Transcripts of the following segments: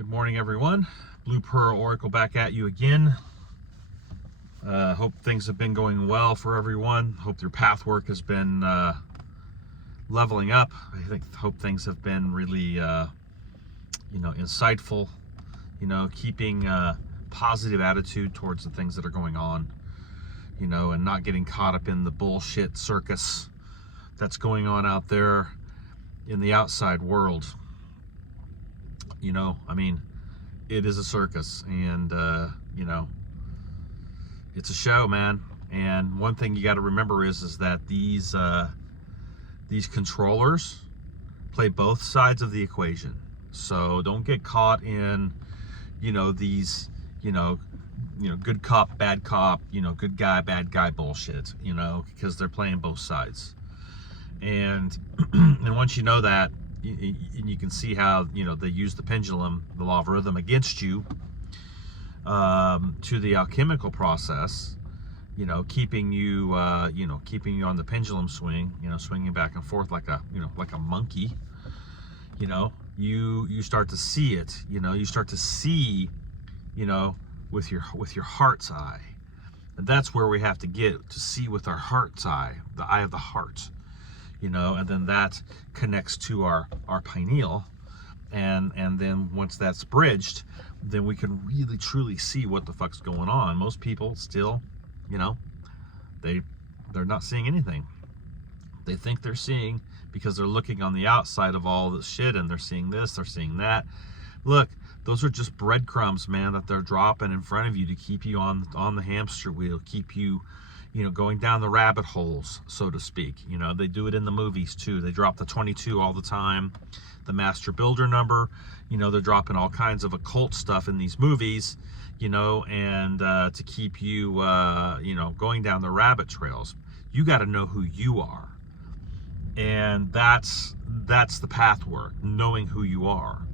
Good morning, everyone. Blue Pearl Oracle back at you again. Hope things have been going well for everyone. Hope your path work has been leveling up. Hope things have been really, insightful. Keeping a positive attitude towards the things that are going on. And not getting caught up in the bullshit circus that's going on out there in the outside world. It is a circus, and it's a show, man. And one thing you got to remember is that these controllers play both sides of the equation. So don't get caught in these good cop, bad cop, good guy, bad guy bullshit, because they're playing both sides. And and once you know that, you can see how they use the pendulum, the law of rhythm, against you, to the alchemical process, keeping you on the pendulum swing, swinging back and forth like a monkey. You start to see it, you start to see, with your heart's eye. And that's where we have to get to see with our heart's eye, the eye of the heart. And then that connects to our pineal, and then once that's bridged, then we can really truly see what the fuck's going on. Most people still, they're not seeing anything. They think they're seeing because they're looking on the outside of all this shit, and they're seeing this, they're seeing that. Look, those are just breadcrumbs, man, that they're dropping in front of you to keep you on the hamster wheel, keep you going down the rabbit holes, so to speak. They do it in the movies too. They drop the 22 all the time, the master builder number. They're dropping all kinds of occult stuff in these movies, and to keep you, going down the rabbit trails. You got to know who you are. And that's the path work, knowing who you are,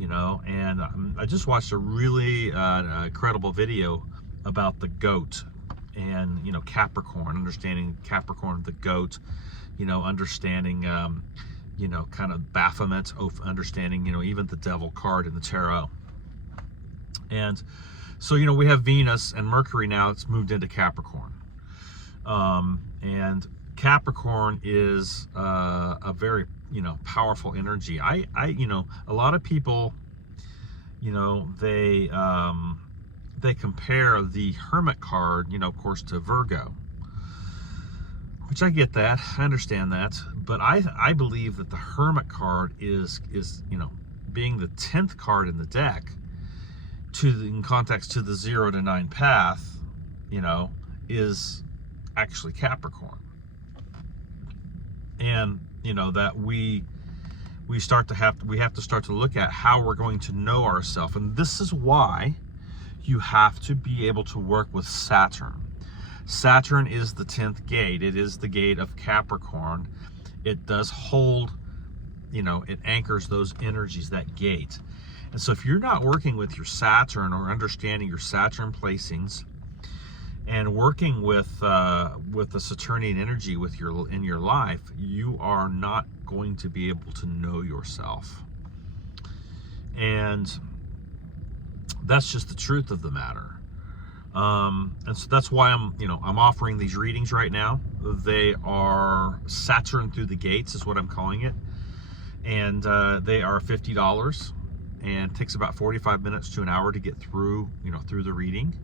and I just watched a really incredible video about the goat. And Capricorn, understanding Capricorn, the goat, understanding kind of Baphomet, understanding even the devil card in the tarot. And so we have Venus and Mercury now. It's moved into Capricorn, and Capricorn is a very powerful energy. I a lot of people, they compare the Hermit card, of course, to Virgo, which I get that, I understand that, but I believe that the Hermit card is being the 10th card in the deck, in context to the 0 to 9 path, is actually Capricorn, and that we have to start to look at how we're going to know ourselves, and this is why you have to be able to work with Saturn. Saturn is the 10th gate. It is the gate of Capricorn. It does hold, it anchors those energies, that gate. And so if you're not working with your Saturn or understanding your Saturn placings and working with the Saturnian energy in your life, you are not going to be able to know yourself. And that's just the truth of the matter. And so that's why I'm offering these readings right now. They are Saturn through the gates is what I'm calling it. And they are $50, and it takes about 45 minutes to an hour to get through, through the reading.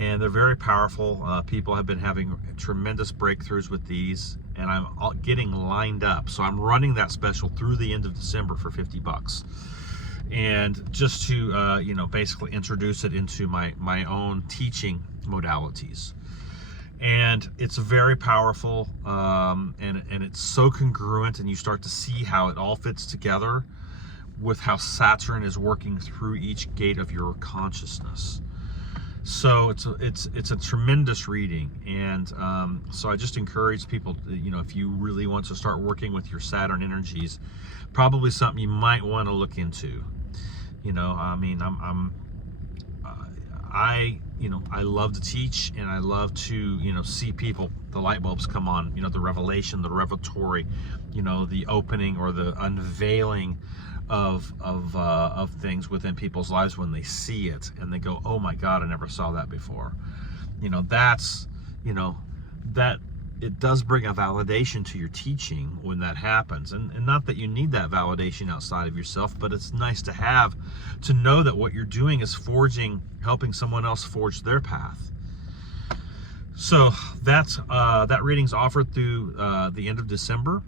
And they're very powerful. People have been having tremendous breakthroughs with these, and I'm getting lined up. So I'm running that special through the end of December for $50. And just to basically introduce it into my own teaching modalities. And it's very powerful, and it's so congruent, and you start to see how it all fits together with how Saturn is working through each gate of your consciousness. So it's a tremendous reading, and so I just encourage people, if you really want to start working with your Saturn energies, probably something you might want to look into. I love to teach, and I love to see people, the light bulbs come on, the revelation, the revelatory, the opening or the unveiling of things within people's lives when they see it and they go, oh my God, I never saw that before. That's, that it does bring a validation to your teaching when that happens. And not that you need that validation outside of yourself, but it's nice to have, to know that what you're doing is helping someone else forge their path. So that reading's offered through the end of December.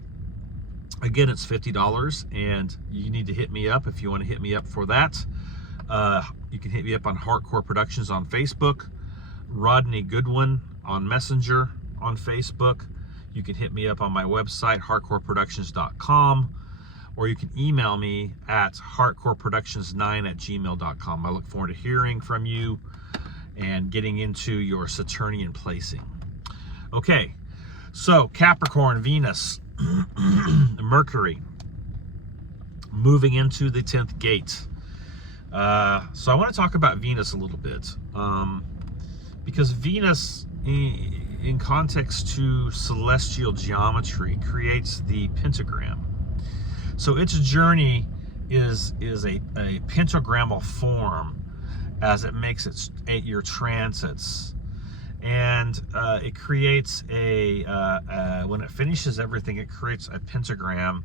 Again, it's $50, and you need to hit me up if you want to hit me up for that. You can hit me up on Hardcore Productions on Facebook, Rodney Goodwin on Messenger on Facebook. You can hit me up on my website, hardcoreproductions.com, or you can email me at hardcoreproductions9@gmail.com. I look forward to hearing from you and getting into your Saturnian placing. Okay, so Capricorn, Venus, Mercury, moving into the 10th gate. So I want to talk about Venus a little bit, because Venus, in context to celestial geometry, creates the pentagram. So its journey is a pentagrammal form as it makes its 8-year transits, and it creates when it finishes everything, it creates a pentagram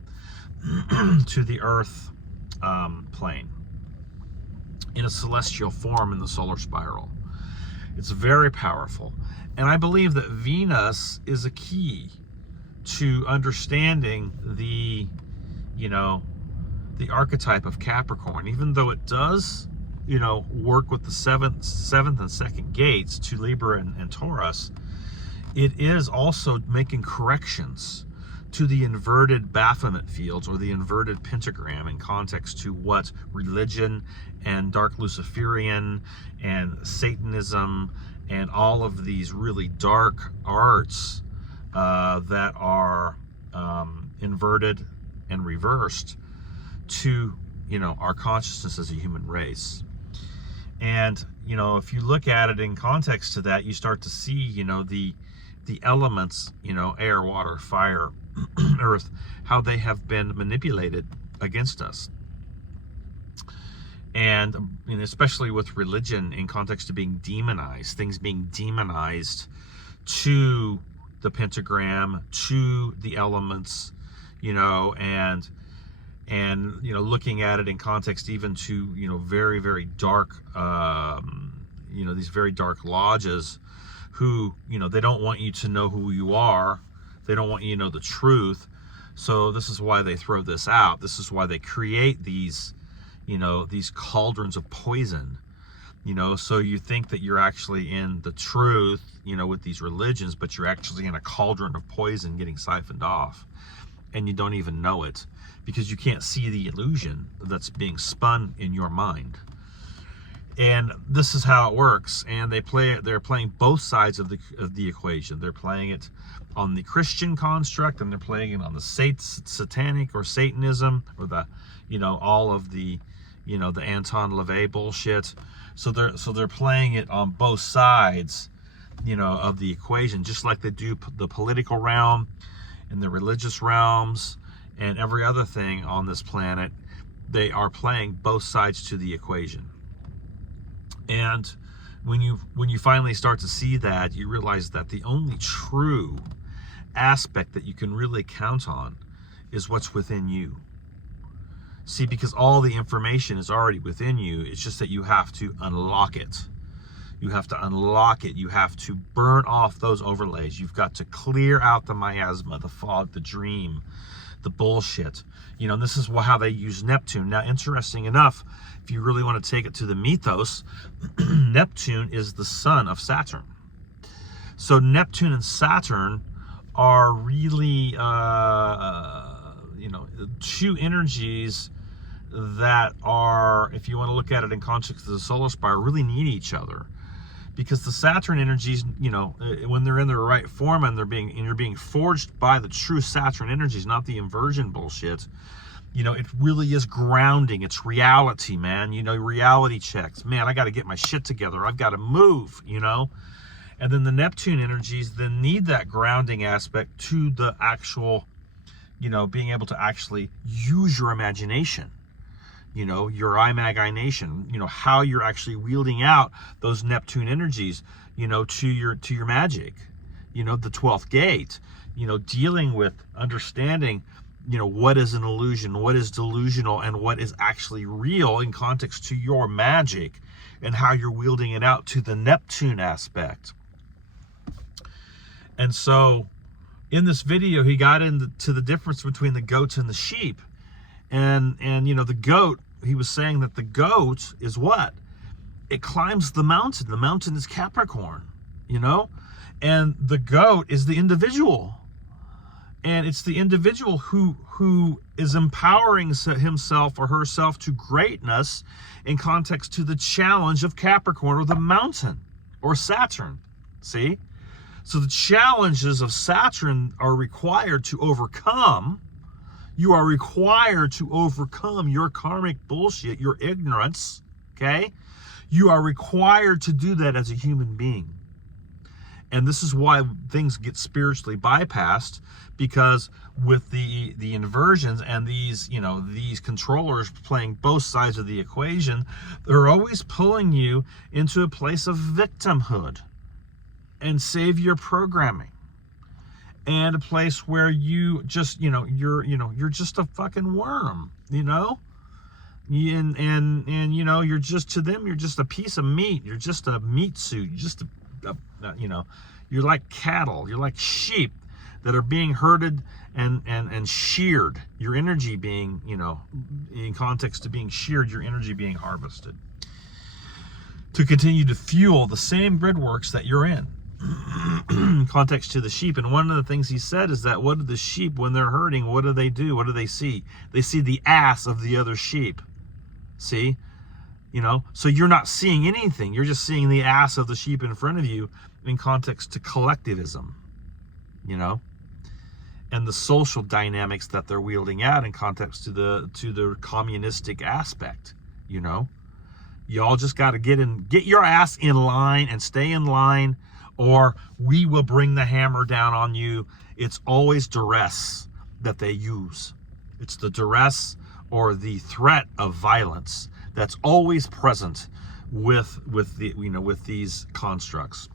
to the Earth plane in a celestial form in the solar spiral. It's very powerful. And I believe that Venus is a key to understanding the archetype of Capricorn, even though it does, work with the seventh and second gates to Libra and Taurus. It is also making corrections to the inverted Baphomet fields, or the inverted pentagram, in context to what religion and dark Luciferian and Satanism and all of these really dark arts that are inverted and reversed to our consciousness as a human race. And if you look at it in context to that, you start to see the elements, air, water, fire, earth, how they have been manipulated against us. And especially with religion in context to being demonized, things being demonized to the pentagram, to the elements, and looking at it in context even to very, very dark these very dark lodges who they don't want you to know who you are. They don't want you to know the truth. So this is why they throw this out. This is why they create these these cauldrons of poison, so you think that you're actually in the truth, with these religions, but you're actually in a cauldron of poison getting siphoned off, and you don't even know it because you can't see the illusion that's being spun in your mind. And this is how it works. And they're playing both sides of the equation. They're playing it on the Christian construct, and they're playing it on the satanic or Satanism, or the all of the the Anton LaVey bullshit. So they're playing it on both sides of the equation, just like they do the political realm and the religious realms and every other thing on this planet. They are playing both sides to the equation. And when you finally start to see that, you realize that the only true aspect that you can really count on is what's within you. See, because all the information is already within you. It's just that you have to unlock it. You have to unlock it. You have to burn off those overlays. You've got to clear out the miasma, the fog, the dream, the bullshit. And this is how they use Neptune. Now, interesting enough, if you really want to take it to the mythos, Neptune is the son of Saturn. So Neptune and Saturn are really, two energies that are, if you want to look at it in context of the solar spiral, really need each other. Because the Saturn energies, when they're in their right form and you're being forged by the true Saturn energies, not the inversion bullshit, it really is grounding. It's reality, man. Reality checks. Man, I got to get my shit together. I've got to move, And then the Neptune energies then need that grounding aspect to the actual, being able to actually use your imagination. you know, your imagination, you know, how you're actually wielding out those Neptune energies, you know, to your magic, you know, the 12th gate, you know, dealing with understanding, you know, what is an illusion, what is delusional, and what is actually real in context to your magic, and how you're wielding it out to the Neptune aspect. And so in this video, he got into the difference between the goats and the sheep. And you know, the goat, he was saying that the goat is what? It climbs the mountain. The mountain is Capricorn, you know? And the goat is the individual. And it's the individual who is empowering himself or herself to greatness in context to the challenge of Capricorn, or the mountain, or Saturn. See? So the challenges of Saturn are required to overcome. You are required to overcome your karmic bullshit, your ignorance, okay? You are required to do that as a human being. And this is why things get spiritually bypassed, because with the inversions and these, you know, these controllers playing both sides of the equation, they're always pulling you into a place of victimhood and savior programming, and a place where you just, you're just a fucking worm, you know? And you know, you're just, to them, you're just a piece of meat. You're just a meat suit. You're just you know, you're like cattle. You're like sheep that are being herded and sheared. Your energy being, you know, in context to being sheared, your energy being harvested to continue to fuel the same gridworks that you're in. Context to the sheep. And one of the things he said is that, what do the sheep, when they're herding, what do they do? What do they see? They see the ass of the other sheep. See? You know, so you're not seeing anything. You're just seeing the ass of the sheep in front of you in context to collectivism, you know, and the social dynamics that they're wielding out in context to the communistic aspect, you know. Y'all just got to get your ass in line and stay in line, or we will bring the hammer down on you. It's always duress that they use. It's the duress or the threat of violence that's always present with the, you know, with these constructs.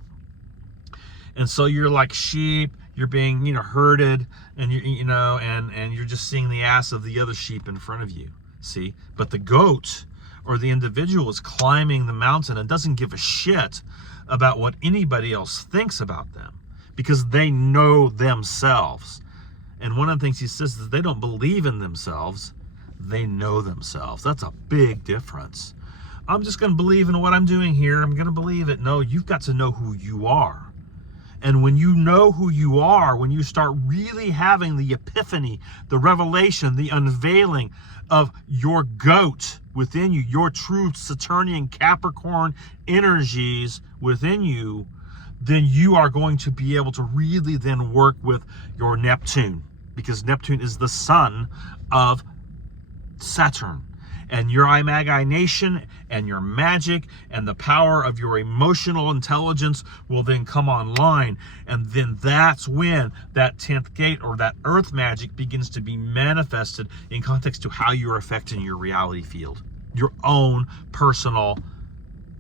And so you're like sheep, you're being, you know, herded, and you know, and you're just seeing the ass of the other sheep in front of you. See? But the goat, or the individual, is climbing the mountain and doesn't give a shit about what anybody else thinks about them, because they know themselves. And one of the things he says is they don't believe in themselves, they know themselves. That's a big difference. I'm just going to believe in what I'm doing here. I'm going to believe it. No, you've got to know who you are. And when you know who you are, when you start really having the epiphany, the revelation, the unveiling of your goat within you, your true Saturnian Capricorn energies within you, then you are going to be able to really then work with your Neptune, because Neptune is the son of Saturn. And your imagination and your magic and the power of your emotional intelligence will then come online. And then that's when that 10th gate, or that earth magic, begins to be manifested in context to how you're affecting your reality field. Your own personal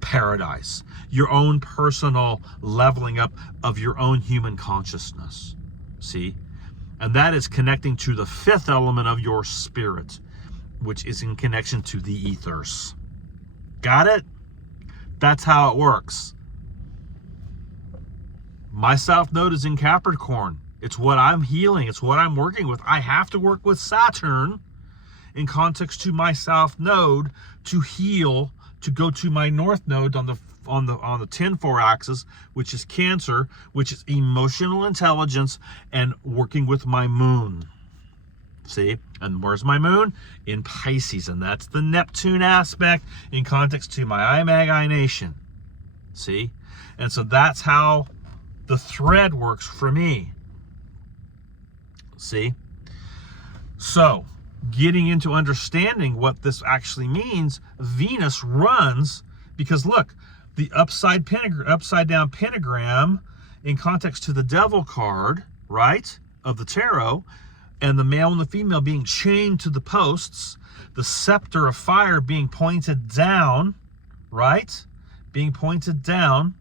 paradise. Your own personal leveling up of your own human consciousness. See? And that is connecting to the 5th element of your spirit, which is in connection to the ethers. Got it? That's how it works. My South Node is in Capricorn. It's what I'm healing. It's what I'm working with. I have to work with Saturn in context to my South Node to heal, to go to my North Node on the 10-4 axis, which is Cancer, which is emotional intelligence, and working with my Moon. See? And where's my Moon? In Pisces. And that's the Neptune aspect in context to my imagination. See? And so that's how the thread works for me. See? So, getting into understanding what this actually means, Venus runs, because look, the upside down pentagram in context to the devil card, right, of the tarot, and the male and the female being chained to the posts, the scepter of fire being pointed down, right? Being pointed down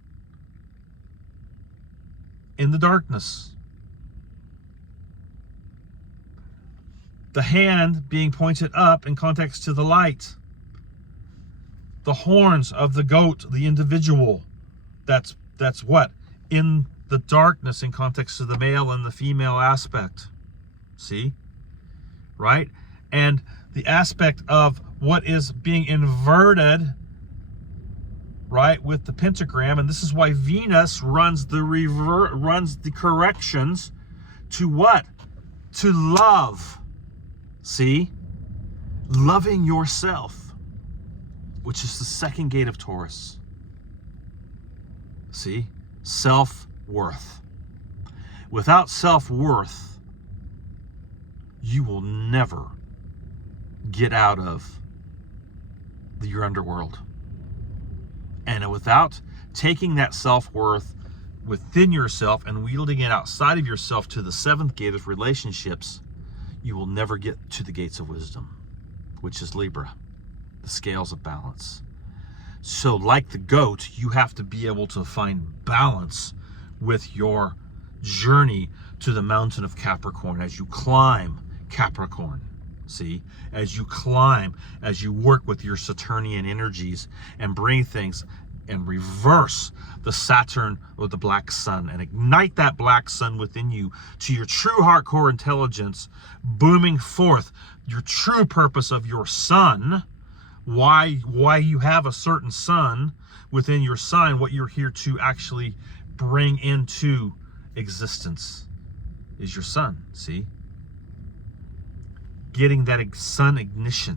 in the darkness. The hand being pointed up in context to the light. The horns of the goat, the individual, that's what? In the darkness in context to the male and the female aspect. See? Right? And the aspect of what is being inverted, right, with the pentagram, and this is why Venus runs the corrections to what? To love. See? Loving yourself, which is the second gate of Taurus. See? Self-worth. Without self-worth, you will never get out of your underworld. And without taking that self-worth within yourself and wielding it outside of yourself to the seventh gate of relationships, you will never get to the gates of wisdom, which is Libra, the scales of balance. So like the goat, you have to be able to find balance with your journey to the Mountain of Capricorn as you climb Capricorn. See, as you climb, as you work with your Saturnian energies and bring things and reverse the Saturn or the black sun and ignite that black sun within you to your true heart core intelligence, booming forth your true purpose of your sun, why you have a certain sun within your sign, what you're here to actually bring into existence is your sun. See? Getting that sun ignition.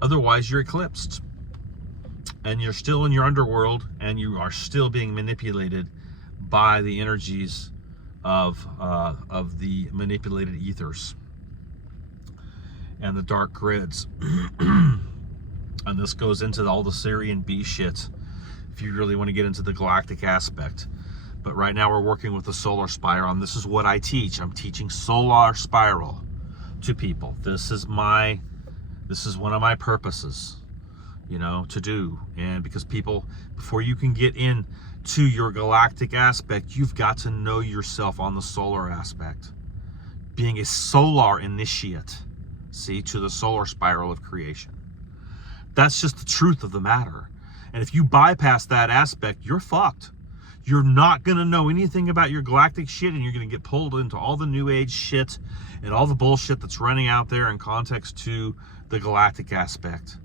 Otherwise, you're eclipsed. And you're still in your underworld, and you are still being manipulated by the energies of the manipulated ethers and the dark grids. And this goes into all the Syrian B shit, if you really want to get into the galactic aspect. But right now we're working with the solar spiral, and this is what I teach. I'm teaching solar spiral to people. This is one of my purposes, you know, to do. And because people, before you can get in to your galactic aspect, you've got to know yourself on the solar aspect. Being a solar initiate, see, to the solar spiral of creation. That's just the truth of the matter. And if you bypass that aspect, you're fucked. You're not going to know anything about your galactic shit, and you're going to get pulled into all the new age shit and all the bullshit that's running out there in context to the galactic aspect.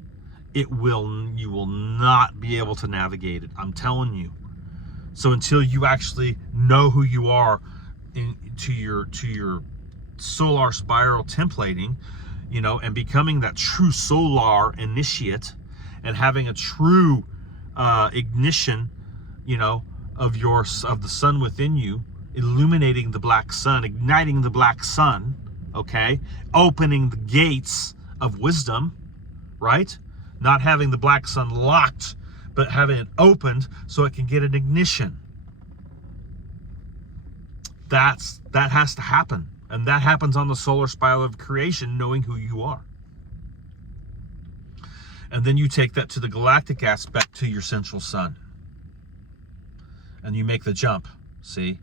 You will not be able to navigate it. I'm telling you. So until you actually know who you are to your solar spiral templating, you know, and becoming that true solar initiate and having a true ignition, you know, of the sun within you, illuminating the black sun, igniting the black sun, okay, opening the gates of wisdom, right? Not having the black sun locked, but having it opened so it can get an ignition. That has to happen. And that happens on the solar spiral of creation, knowing who you are. And then you take that to the galactic aspect, to your central sun. And you make the jump, see?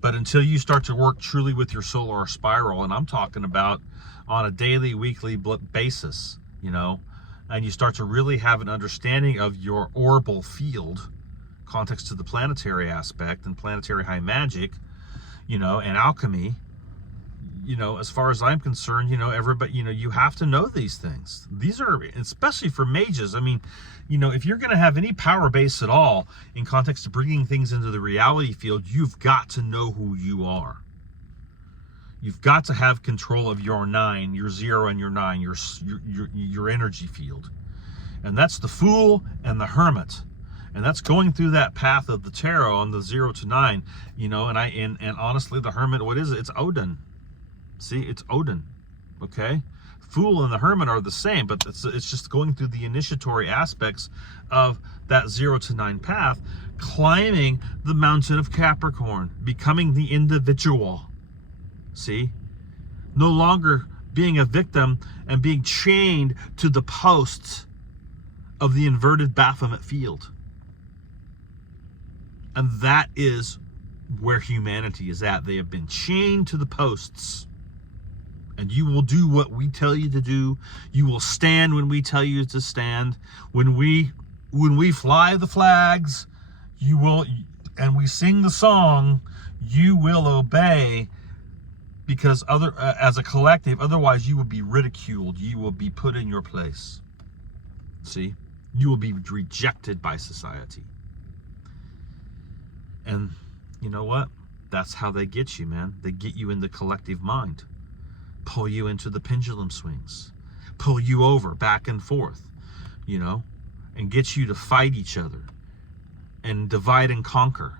But until you start to work truly with your solar spiral, and I'm talking about on a daily, weekly basis, you know, and you start to really have an understanding of your orbal field, context to the planetary aspect and planetary high magic, you know, and alchemy, you know, as far as I'm concerned, you know, everybody, you know, you have to know these things. These are, especially for mages, I mean, you know, if you're going to have any power base at all in context of bringing things into the reality field, you've got to know who you are. You've got to have control of your 9, your 0 and your 9, your energy field. And that's the Fool and the Hermit. And that's going through that path of the tarot on the 0 to 9, you know, and honestly, the Hermit, what is it? It's Odin. See, it's Odin, okay? Fool and the Hermit are the same, but it's just going through the initiatory aspects of that 0 to 9 path, climbing the Mountain of Capricorn, becoming the individual, See? No longer being a victim and being chained to the posts of the inverted Baphomet field. And that is where humanity is at. They have been chained to the posts. And you will do what we tell you to do. You will stand when we tell you to stand. When we fly the flags, you will, and we sing the song, you will obey, because as a collective, otherwise you will be ridiculed. You will be put in your place. See? You will be rejected by society. And you know what? That's how they get you, man. They get you in the collective mind. Pull you into the pendulum swings. Pull you over back and forth, you know, and get you to fight each other and divide and conquer.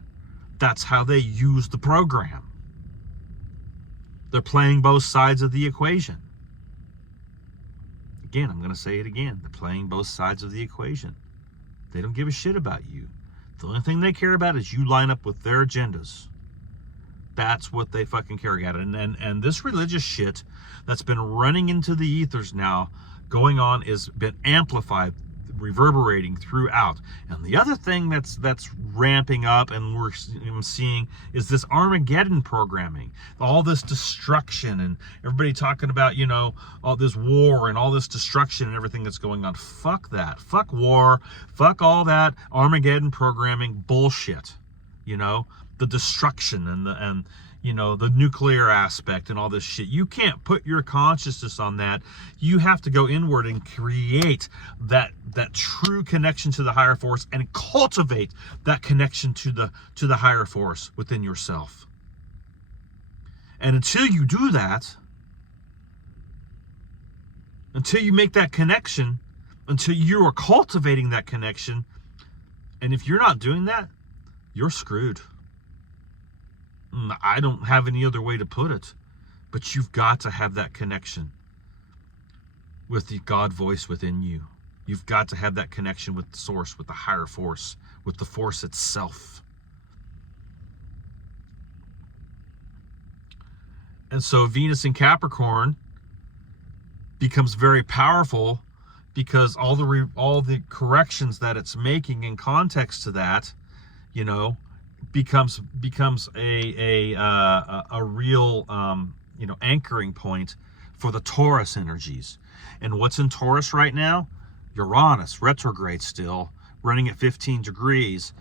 That's how they use the program. They're playing both sides of the equation. Again, I'm going to say it again. They're playing both sides of the equation. They don't give a shit about you. The only thing they care about is you line up with their agendas. That's what they fucking care about. And this religious shit that's been running into the ethers now, going on, is been amplified, reverberating throughout. And the other thing that's ramping up and we're seeing is this Armageddon programming, all this destruction, and everybody talking about, you know, all this war and all this destruction and everything that's going on. Fuck that. Fuck war. Fuck all that Armageddon programming bullshit. You know, the destruction and you know, the nuclear aspect and all this shit. You can't put your consciousness on that. You have to go inward and create that true connection to the higher force and cultivate that connection to the higher force within yourself. And until you do that, until you make that connection, until you are cultivating that connection, and if you're not doing that, you're screwed. I don't have any other way to put it, but you've got to have that connection with the God voice within you. You've got to have that connection with the source, with the higher force, with the force itself. And so Venus in Capricorn becomes very powerful because all the corrections that it's making in context to that, you know, becomes a real you know, anchoring point for the Taurus energies. And what's in Taurus right now? Uranus retrograde, still running at 15 degrees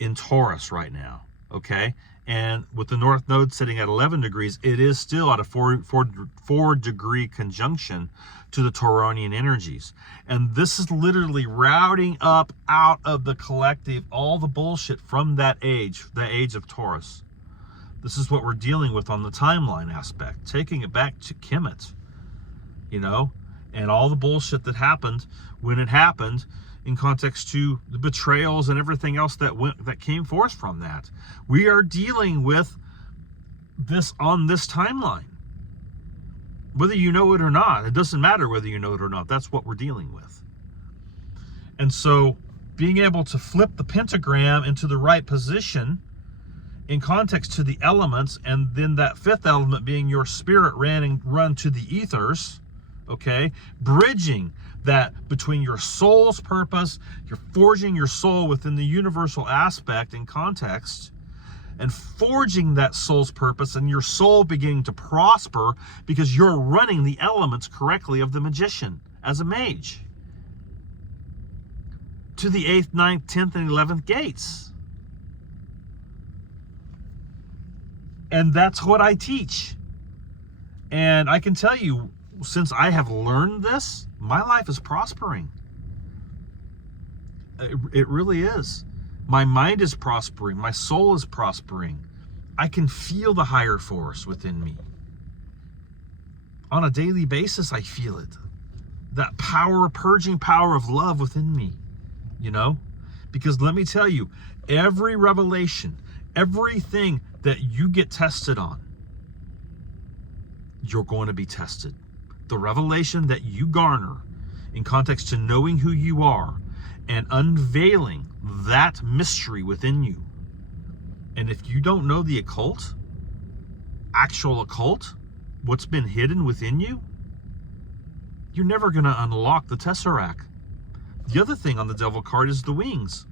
in Taurus right now. Okay, and with the North Node sitting at 11 degrees, it is still at a 4 degree conjunction to the Tauronian energies. And this is literally routing up out of the collective all the bullshit from that age, the age of Taurus. This is what we're dealing with on the timeline aspect, taking it back to Kemet, you know, and all the bullshit that happened when it happened, in context to the betrayals and everything else that came forth from that. We are dealing with this on this timeline. Whether you know it or not, it doesn't matter whether you know it or not. That's what we're dealing with. And so being able to flip the pentagram into the right position in context to the elements, and then that fifth element being your spirit run to the ethers, okay, bridging that between your soul's purpose, you're forging your soul within the universal aspect and context, and forging that soul's purpose, and your soul beginning to prosper because you're running the elements correctly of the magician as a mage to the 8th, 9th, 10th, and 11th gates. And that's what I teach. And I can tell you, since I have learned this, my life is prospering. It really is. My mind is prospering. My soul is prospering. I can feel the higher force within me. On a daily basis, I feel it. That power, purging power of love within me, you know? Because let me tell you, every revelation, everything that you get tested on, you're going to be tested. The revelation that you garner in context to knowing who you are and unveiling that mystery within you. And if you don't know the occult, actual occult, what's been hidden within you, you're never going to unlock the Tesseract. The other thing on the devil card is the wings.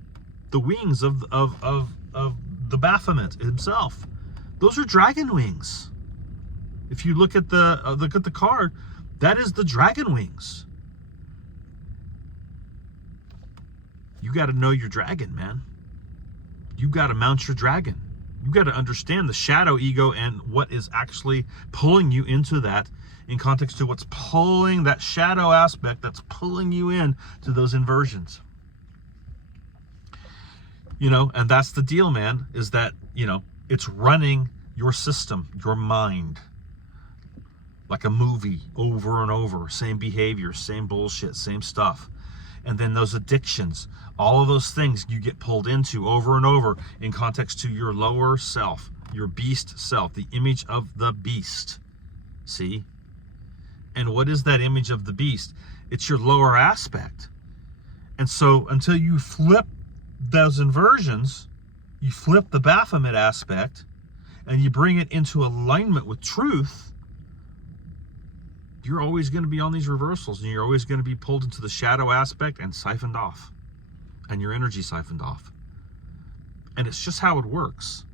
The wings of the Baphomet himself. Those are dragon wings. If you look at the card, that is the dragon wings. You got to know your dragon, man. You got to mount your dragon. You got to understand the shadow ego and what is actually pulling you into that, in context to what's pulling that shadow aspect that's pulling you in to those inversions. You know, and that's the deal, man, is that, you know, it's running your system, your mind, like a movie over and over. Same behavior, same bullshit, same stuff. And then those addictions, all of those things you get pulled into over and over in context to your lower self, your beast self, the image of the beast. See? And what is that image of the beast? It's your lower aspect. And so until you flip those inversions, you flip the Baphomet aspect, and you bring it into alignment with truth, you're always going to be on these reversals, and you're always going to be pulled into the shadow aspect and siphoned off, and your energy siphoned off. And it's just how it works.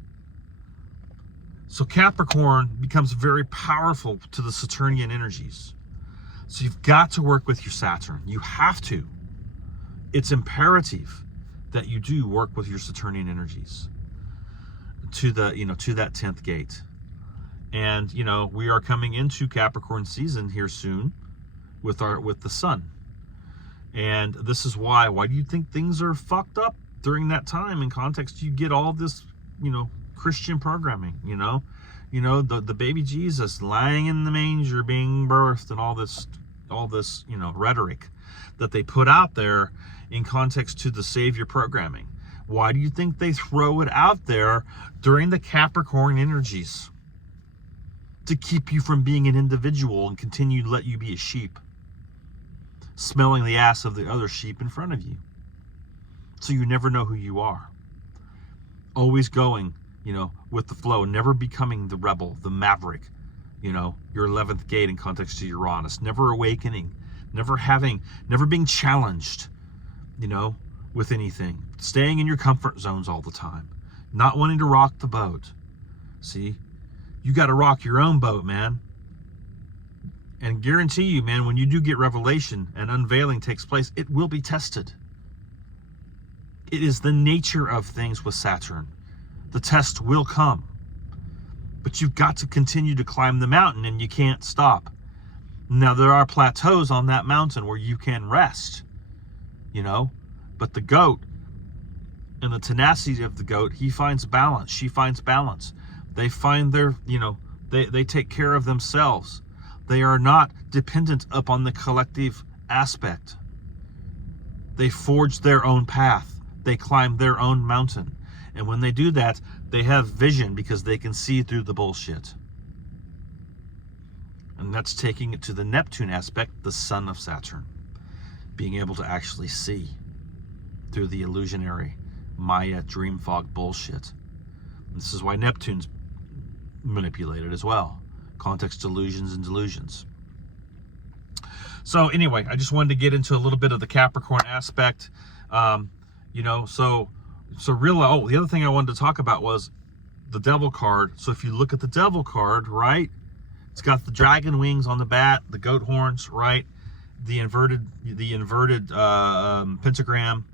So Capricorn becomes very powerful to the Saturnian energies. So you've got to work with your Saturn. You have to. It's imperative that you do work with your Saturnian energies to the, you know, to that 10th gate. And, you know, we are coming into Capricorn season here soon with the sun. And this is why do you think things are fucked up during that time? In context, you get all this, you know, Christian programming, you know, the baby Jesus lying in the manger being birthed, and all this, you know, rhetoric that they put out there in context to the Savior programming. Why do you think they throw it out there during the Capricorn energies? To keep you from being an individual and continue to let you be a sheep, smelling the ass of the other sheep in front of you. So you never know who you are. Always going, you know, with the flow, never becoming the rebel, the maverick, you know, your 11th gate in context to Uranus, never awakening, never being challenged, you know, with anything, staying in your comfort zones all the time, not wanting to rock the boat. See, you got to rock your own boat, man. And guarantee you, man, when you do get revelation and unveiling takes place, it will be tested. It is the nature of things with Saturn. The test will come. But you've got to continue to climb the mountain, and you can't stop. Now, there are plateaus on that mountain where you can rest, you know. But the goat, and the tenacity of the goat, he finds balance. She finds balance. They find their, you know, they take care of themselves. They are not dependent upon the collective aspect. They forge their own path. They climb their own mountain. And when they do that, they have vision because they can see through the bullshit. And that's taking it to the Neptune aspect, the son of Saturn. Being able to actually see through the illusionary Maya dream fog bullshit. This is why Neptune's manipulated as well. Context illusions and delusions. So anyway, I just wanted to get into a little bit of the Capricorn aspect. You know, so real. The other thing I wanted to talk about was the Devil card. So if you look at the Devil card, right, it's got the dragon wings on the bat, the goat horns, right, the inverted pentagram,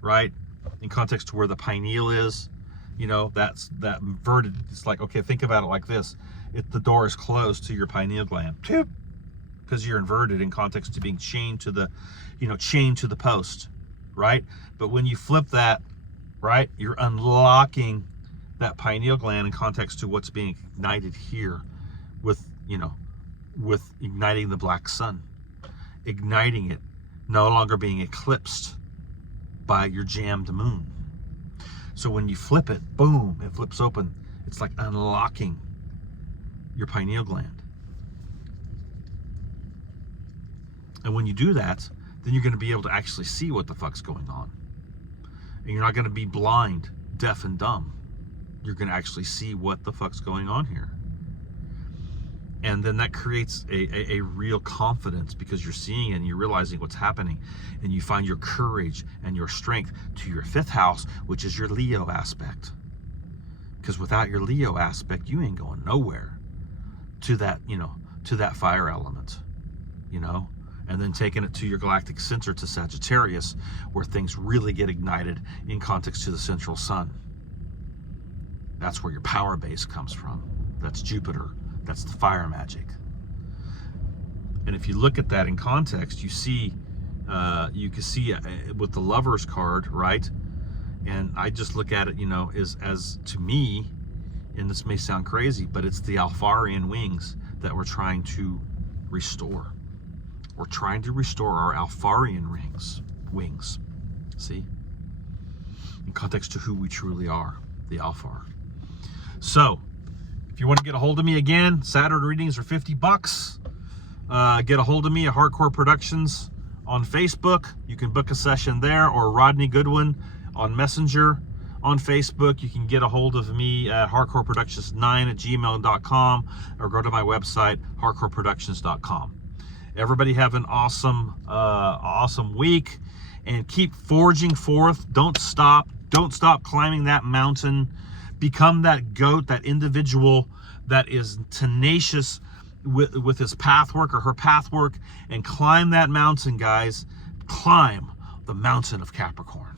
right, in context to where the pineal is. You know, that's that inverted. It's like, okay, think about it like this. If the door is closed to your pineal gland, because you're inverted in context to being chained to the, you know, chained to the post, right? But when you flip that, right, you're unlocking that pineal gland in context to what's being ignited here with, you know, with igniting the black sun, igniting it, no longer being eclipsed by your jammed moon. So when you flip it, boom, it flips open. It's like unlocking your pineal gland. And when you do that, then you're going to be able to actually see what the fuck's going on. And you're not going to be blind, deaf, and dumb. You're going to actually see what the fuck's going on here. And then that creates a real confidence, because you're seeing and you're realizing what's happening, and you find your courage and your strength to your 5th house, which is your Leo aspect. Because without your Leo aspect, you ain't going nowhere to that, to that fire element, and then taking it to your galactic center, to Sagittarius, where things really get ignited in context to the central sun. That's where your power base comes from. That's Jupiter. That's the fire magic. And if you look at that in context, you see, you can see with the Lover's card, right? And I just look at it, as to me, and this may sound crazy, but it's the Alpharian wings that we're trying to restore. We're trying to restore our Alpharian wings. See? In context to who we truly are, the Alphar. So, if you want to get a hold of me again, Saturday readings are $50. Get a hold of me at Hardcore Productions on Facebook. You can book a session there, or Rodney Goodwin on Messenger on Facebook. You can get a hold of me at hardcoreproductions9@gmail.com, or go to my website, hardcoreproductions.com. Everybody have an awesome week, and keep forging forth. Don't stop climbing that mountain. Become that goat, that individual that is tenacious with his pathwork or her pathwork, and climb that mountain, guys. Climb the Mountain of Capricorn.